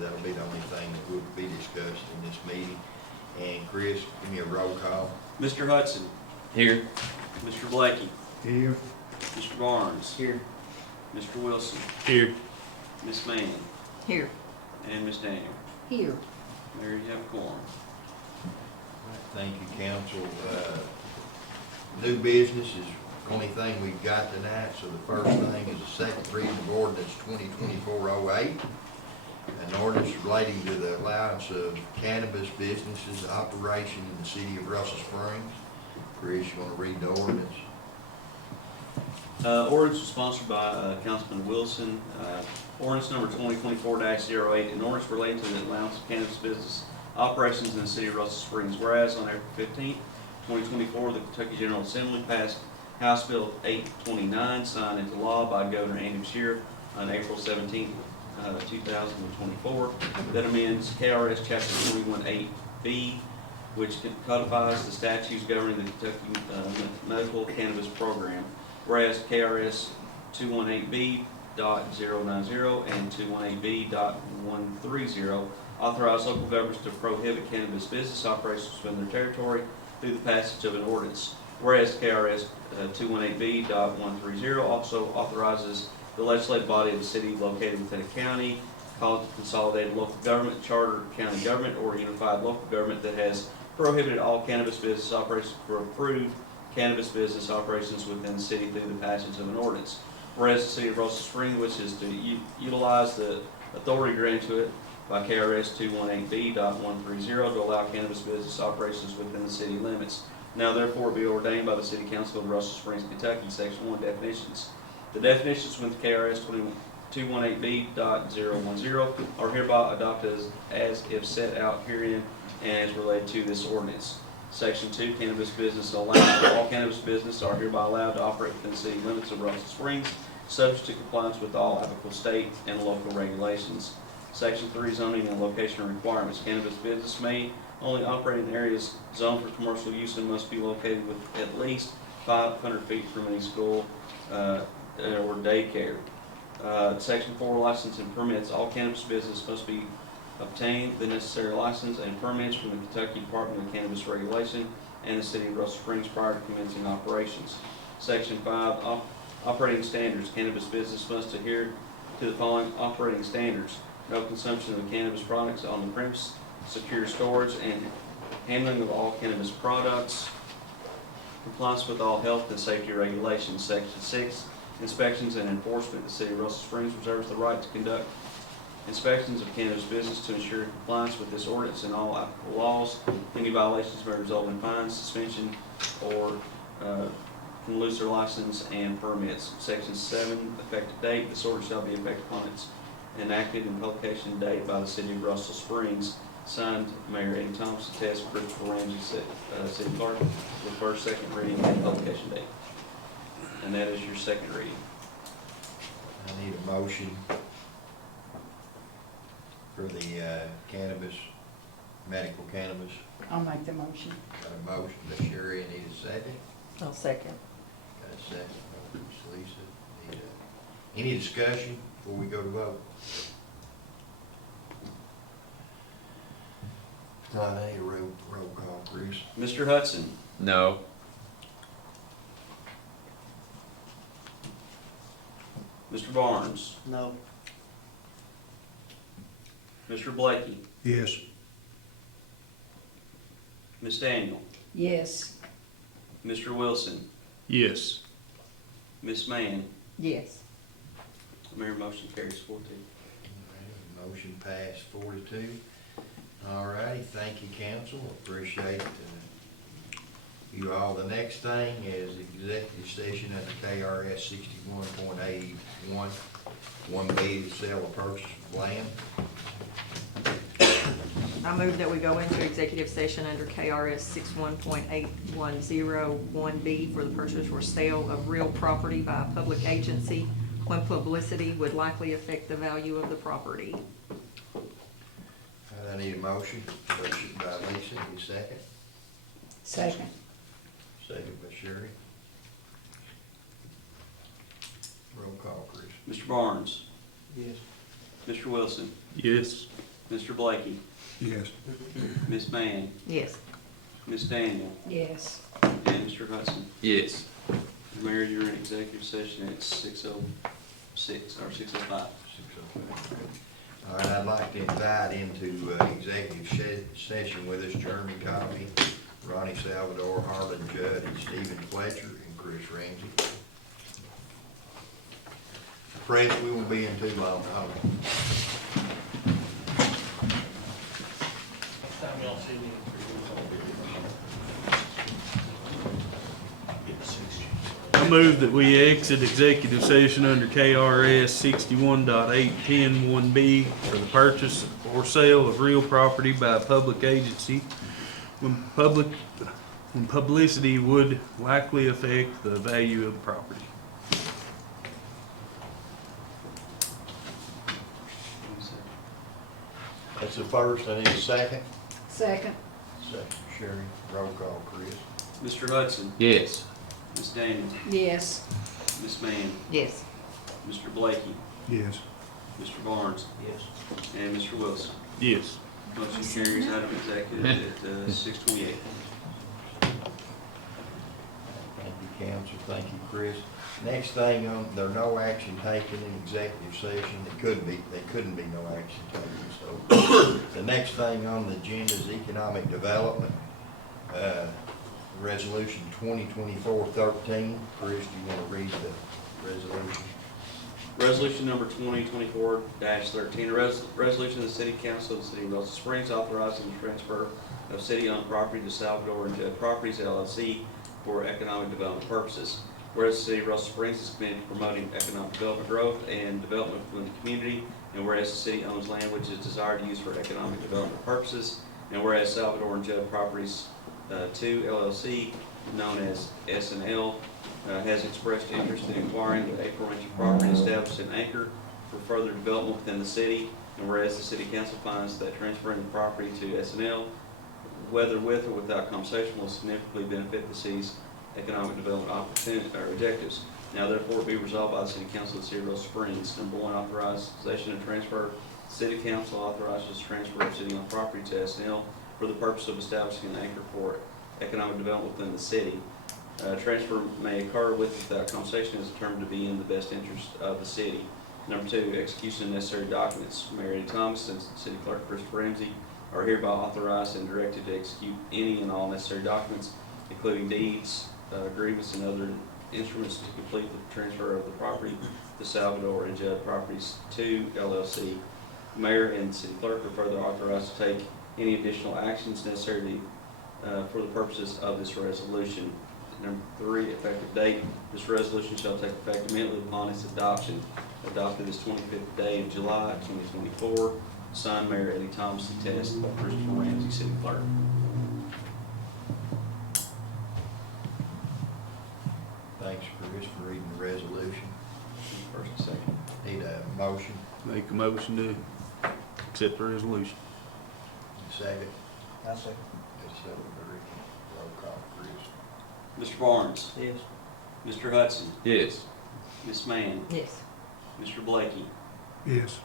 that'll be the only thing that will be discussed in this meeting. And Chris, give me a roll call. Mr. Hudson. Here. Mr. Blakey. Here. Mr. Barnes. Here. Mr. Wilson. Here. Ms. Mann. Here. And Ms. Daniel. Here. Mayor, you have a quorum. Thank you, council. New business is the only thing we've got tonight, so the first thing is a second reading of ordinance 2024-08, an ordinance relating to the allowance of cannabis businesses operation in the city of Russell Springs. Chris, you want to read the ordinance? Ordinance was sponsored by Councilman Wilson. Ordinance number 2024-08, an ordinance relating to the allowance of cannabis business operations in the city of Russell Springs. Whereas on April 15th, 2024, the Kentucky General Assembly passed House Bill 829, signed into law by Governor Andy Beshear on April 17th, 2024, that amends KRS Chapter 21.8B, which codifies the statutes governing the Kentucky medical cannabis program. Whereas KRS 218B.090 and 218B.130 authorize local governments to prohibit cannabis business operations within their territory through the passage of an ordinance. Whereas KRS 218B.130 also authorizes the legislative body of the city located within a county, called consolidated local government, charter county government, or unified local government that has prohibited all cannabis business operations for approved cannabis business operations within the city through the passage of an ordinance. Whereas the city of Russell Springs wishes to utilize the authority granted to it by KRS 218B.130 to allow cannabis business operations within the city limits. Now therefore be ordained by the City Council of Russell Springs, Kentucky, Section 1, definitions. The definitions with KRS 218B.010 are hereby adopted as if set out herein and as related to this ordinance. Section 2, cannabis business allowed. All cannabis business are hereby allowed to operate within the city limits of Russell Springs, subject to compliance with all applicable state and local regulations. Section 3, zoning and location requirements. Cannabis business may only operate in areas zoned for commercial use and must be located with at least 500 feet from any school or daycare. Section 4, license and permits. All cannabis business must be obtain the necessary license and permits from the Kentucky Department of Cannabis Regulation and the City of Russell Springs prior to commencing operations. Section 5, operating standards. Cannabis business must adhere to the following operating standards: no consumption of cannabis products on the premise, secure storage and handling of all cannabis products, compliance with all health and safety regulations. Section 6, inspections and enforcement. The City of Russell Springs reserves the right to conduct inspections of cannabis business to ensure compliance with this ordinance and all applicable laws. Any violations may result in fines, suspension, or can lose their license and permits. Section 7, effective date. This order shall be effective upon its enacted and publication date by the City of Russell Springs. Signed, Mayor Eddie Thompson, Test, Christopher Ramsey, City Clerk, with first, second reading and publication date. And that is your second reading. I need a motion for the cannabis, medical cannabis. I'll make the motion. Got a motion by Sherry, need a second. I'll second. Got a second by Miss Lisa. Any discussion before we go to vote? Not a roll call, Chris. Mr. Hudson. No. Mr. Barnes. No. Mr. Blakey. Yes. Ms. Daniel. Yes. Mr. Wilson. Yes. Ms. Mann. Yes. Mayor, motion carries 4-2. Motion passed 4-2. All righty, thank you, council. Appreciate you all. The next thing is executive session under KRS 61.81, 1B, to sell or purchase of land. I move that we go into executive session under KRS 61.8101B for the purchase or sale of real property by a public agency when publicity would likely affect the value of the property. I need a motion. Motion by Lisa, need a second. Second. Second by Sherry. Roll call, Chris. Mr. Barnes. Yes. Mr. Wilson. Yes. Mr. Blakey, Yes. Ms. Mann, Yes. Ms. Daniel, Yes. and Mr. Hudson. Yes. Mayor, you're in executive session at 6:06 or 6:05. 6:05. All right, I'd like to invite into executive session with us Jeremy Coffey, Ronnie Salvador, Harlan Judd, and Stephen Fletcher, and Chris Ramsey. Press, we won't be in too long. I move that we exit executive session under KRS 61.810(1)B for the purchase or sale of real property by a public agency when publicity would likely affect the value of the property. That's the first, I need a second. Second. Second, Sherry, roll call, Chris. Mr. Hudson, Yes. Ms. Daniel, Yes. Ms. Mann, Yes. Mr. Blakey, Yes. Mr. Barnes, Yes. and Mr. Wilson. Yes. Motion carries out of executive at 6:28. Thank you, council, thank you, Chris. Next thing, there are no action taken in executive session, there couldn't be no action taken, so. The next thing on the agenda is economic development, resolution 2024-13. Chris, do you wanna read the resolution? Resolution number 2024-13, a resolution of the City Council of the City of Russell Springs authorizing the transfer of city-owned property to Salvador and Judd Properties LLC for economic development purposes. Whereas the City of Russell Springs is committed to promoting economic development growth and development within the community, and whereas the city owns land which is desired to use for economic development purposes, and whereas Salvador and Judd Properties 2 LLC, known as S&L, has expressed interest in acquiring the aforementioned property established in Anchor for further development within the city, and whereas the City Council finds that transferring the property to S&L, whether with or without compensation, will significantly benefit the city's economic development opportunity or objectives. Now therefore be resolved by the City Council of the City of Russell Springs. Number one, authorization of transfer. City Council authorizes transfer of city-owned property to S&L for the purpose of establishing an anchor for economic development within the city. Transfer may occur with or without compensation as determined to be in the best interest of the city. Number two, execution of necessary documents. Mayor Eddie Thomas and City Clerk Christopher Ramsey are hereby authorized and directed to execute any and all necessary documents, including deeds, agreements, and other instruments to complete the transfer of the property to Salvador and Judd Properties 2 LLC. Mayor and City Clerk are further authorized to take any additional actions necessary for the purposes of this resolution. Number three, effective date. This resolution shall take effect immediately upon its adoption. Adopted this 25th day of July 2024. Signed, Mayor Eddie Thomas, attest, Christopher Ramsey, City Clerk. Thanks, Chris, for reading the resolution. First and second. Need a motion, Make a motion to accept the resolution. second. I second. That's Ricky. Roll call, Chris. Mr. Barnes, Yes. Mr. Hudson, Yes. Ms. Mann, Yes. Mr. Blakey, Yes.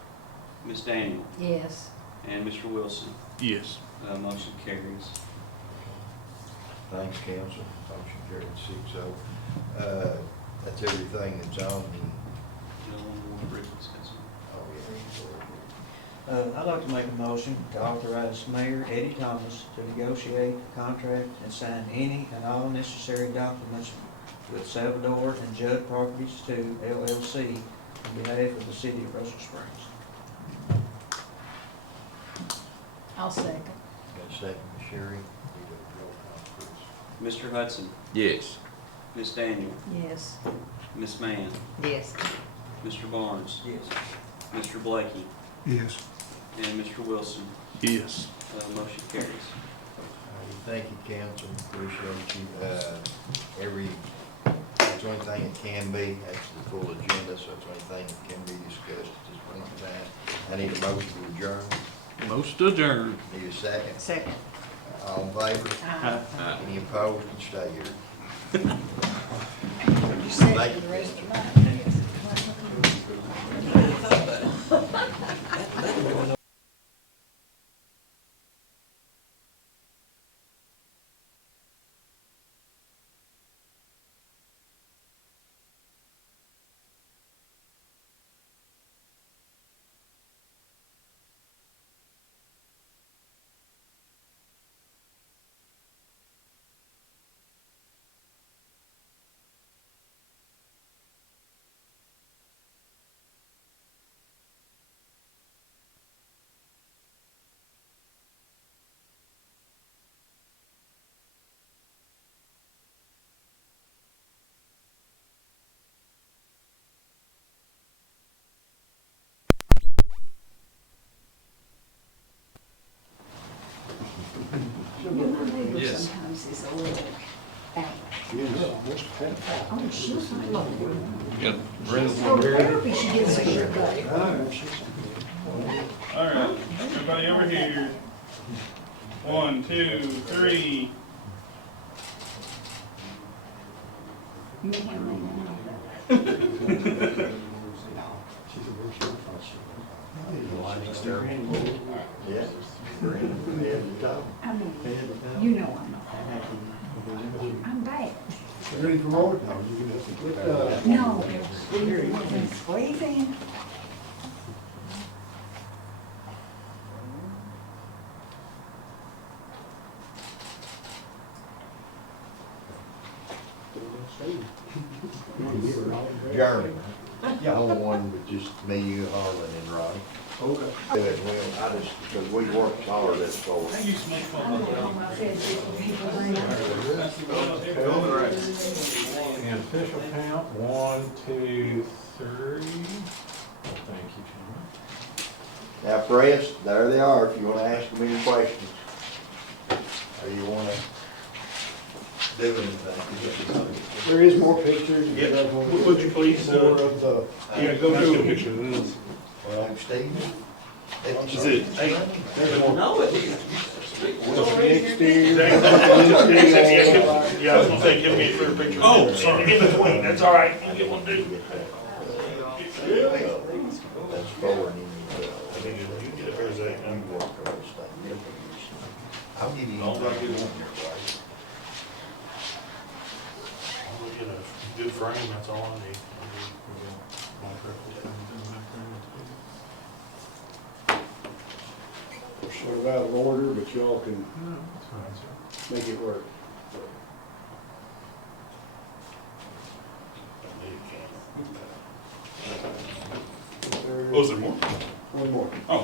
Ms. Daniel, Yes. and Mr. Wilson. Yes. Motion carries. Thanks, council. Motion carried 6-0. That's everything that's on the, No one will briefly discuss it. oh, I'd like to make a motion to authorize Mayor Eddie Thomas to negotiate a contract and sign any and all necessary documents with Salvador and Judd Properties 2 LLC on behalf of the city of Russell Springs. I'll second. got a second, Sherry. Need a roll call, Chris. Mr. Hudson, Yes. Ms. Daniel, Yes. Ms. Mann, Yes. Mr. Barnes, Yes. Mr. Blakey, Yes. and Mr. Wilson. Yes. Motion carries. Thank you, council. Appreciate you. That's the only thing it can be. That's the full agenda, so it's the only thing that can be discussed at this point in time. I need a motion to adjourn. Most adjourned. Need a second. Second. All in favor? Aye. Any opposed? Can stay here. You second the rest of the night. James is a little out. Oh, she's not lovely. Got Oh, therapy, she gets a haircut. All right, everybody over here. 1, 2, 3. You can't read Yeah. that. I mean, you know I'm not. I'm bad. Ready for more? No, squeezing. Jeremy. On one with just me, you, Harlan, and Ronnie. Okay. Do it, well, I just, because we worked hard at school. I used to make fun I'm of going home, I said, people bring up. And official count, 1, 2, 3. Thank you, Jimmy. Now, press, there they are, if you want to ask them any questions. Or you want to do anything. There is more pictures. Yeah. Would you please, More of the. Yeah, go through a picture of this. Well, Steve. Is it? There's more. No, it is. The exterior. Yeah, I was gonna say, give me a clear picture. Oh, sorry. In between, that's all right. You get one, too. That's four and then you Get it, where's that? work on this thing. I'll give you. We'll get a good frame, that's all I need. Sort of out of order, but y'all can make it work. Oh, is there more? One more. Oh.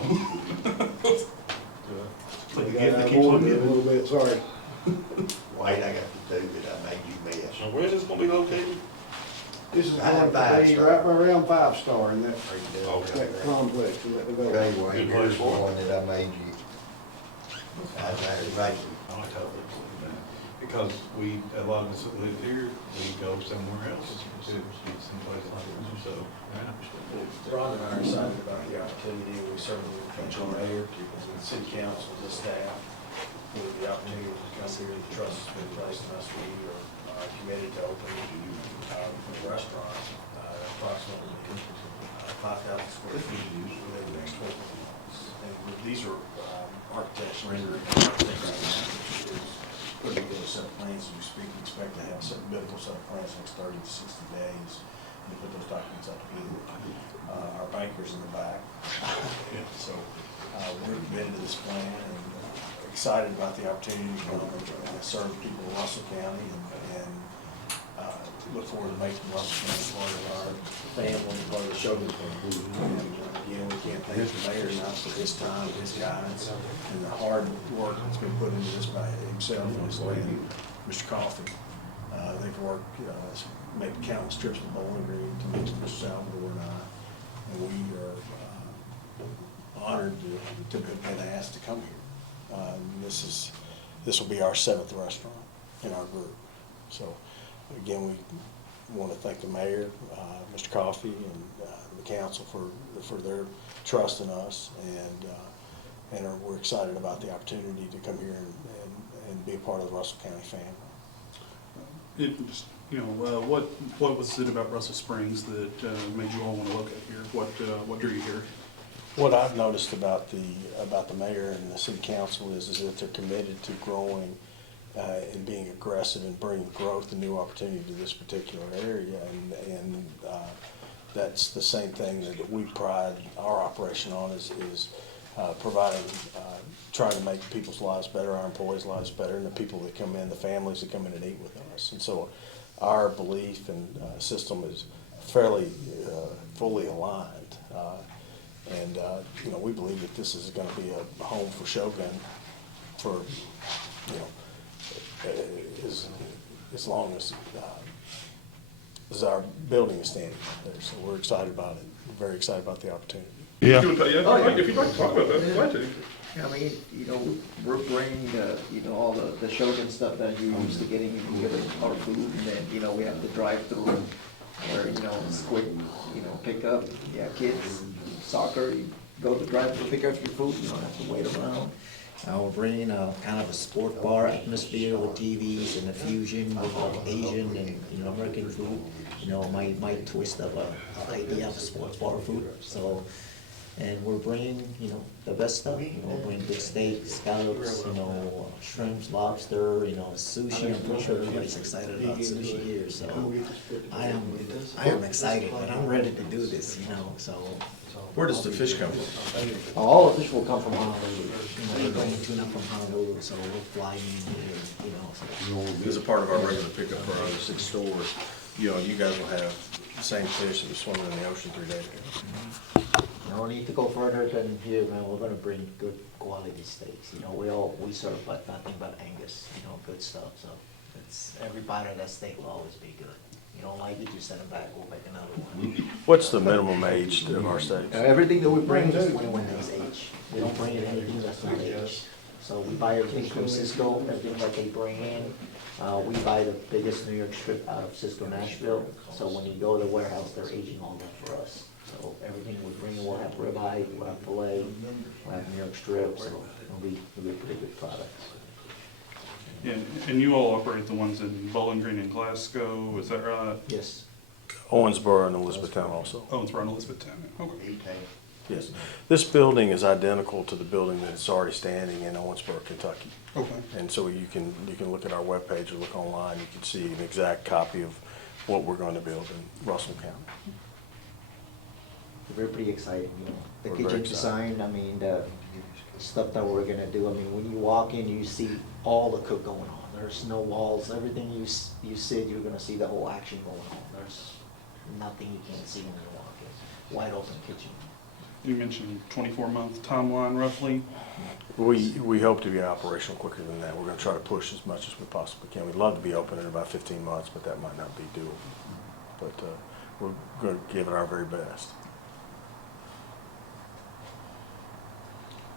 Like We the got gift that out of keeps on order a giving. little bit, sorry. Wait, I got the two that I made you miss. Now, where is this gonna be located? This is I have going to be 5-star. right around 5-star in that, Okay. that complex, in that Okay, development. well, Good here's place for it. one that I made you. I made you. I totally believe that, because we, a lot of us that live here, we go somewhere else to get someplace like this, so I understand. Ron and I are excited about the opportunity, we certainly thank our mayor, and the city council, the staff, for the opportunity to come here, the trust has been placed in us, we are committed to opening a restaurant, approximately 5,000 square feet within the next 12 months. And these are architects rendering, putting together a set of plans as we speak, we expect to have a biblical set of plans next 30 to 60 days, and put those documents out to bid. Our banker's in the back. So we're committed to this plan and excited about the opportunity to come and serve people in Russell County and look forward to making Russell County part of our family, part of the Shogun family. And again, we can't thank the mayor enough for his time, his guidance, and the hard work that's been put into this by himself and his lady, Mr. Coffey. They've worked, made countless trips to Bowling Green to meet with Mr. Salvador and I. And we are honored to have been asked to come here. This will be our 7th restaurant in our group. So again, we want to thank the mayor, Mr. Coffey, and the council for their trust in us, and we're excited about the opportunity to come here and be a part of the Russell County family. It just, what was it about Russell Springs that made you all want to locate here? What drew you here? What I've noticed about the mayor and the city council is that they're committed to growing and being aggressive and bringing growth and new opportunity to this particular area, and that's the same thing that we pride our operation on is providing, trying to make people's lives better, our employees' lives better, and the people that come in, the families that come in and eat with us. And so our belief and system is fairly fully aligned. We believe that this is going to be a home for Shogun for, as long as our building is standing there. So we're excited about it, very excited about the opportunity. Yeah. If you'd like to talk about that, I'd like to. I mean, you know, we're bringing, you know, all the shogun stuff that you're used to getting, you can get our food, and then, you know, we have the drive-through where, you know, it's quick, you know, pickup, yeah, kids, soccer, you go to the drive-through, pick up your food, you don't have to wait around. We're bringing a kind of a sport bar atmosphere with TVs and a fusion with Asian and, you know, American food. You know, my twist of a idea of a sports bar food. So, and we're bringing, you know, the best stuff. You know, we're bringing big steaks, scallops, you know, shrimps, lobster, you know, sushi. I'm pretty sure everybody's excited about sushi here. So, I am excited, but I'm ready to do this. You know, so. Where does the fish come from? All the fish will come from Honolulu. You know, they're bringing tuna from Honolulu, so we'll fly in here, you know. So. As a part of our regular pickup for our other 6 stores, you know, you guys will have the same fish that was swimming in the ocean 3 days ago. No need to go further than here, man. We're gonna bring good quality steaks. You know, we serve but nothing but Angus, you know, good stuff. So it's every bite of that steak will always be good. You don't like it, you send it back, we'll make another one. What's the minimum age of our steaks? Everything that we bring is 21 days age. We don't bring in anything that's not age. So we buy everything from Cisco, everything that they bring in. We buy the biggest New York strip out of Cisco, Nashville. So when you go to the warehouse, they're aging all that for us. So everything we bring in, we'll have ribeye, we'll have filet, we'll have New York strip, so it'll be a pretty good product. Yeah, and you all operate the ones in Bowling Green and Glasgow, is that right? Yes. Owensboro and Elizabethtown also. Owensboro and Elizabethtown, okay. Yes. This building is identical to the building that's already standing in Owensboro, Kentucky. Okay. And so you can look at our webpage or look online, you can see an exact copy of what we're going to build in Russell County. We're pretty excited, you know. The We're very kitchen excited. design, I mean, the stuff that we're gonna do, I mean, when you walk in, you see all the cook going on. There's no walls, everything you sit, you're gonna see the whole action going on. There's nothing you can't see when you walk in. Wide open kitchen. You mentioned 24-month timeline roughly. We hope to be operational quicker than that. We're going to try to push as much as we possibly can. We'd love to be open in about 15 months, but that might not be doable. But we're going to give it our very best.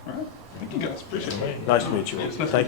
All right, thank you guys, appreciate it. Nice to meet you. Yes, Thank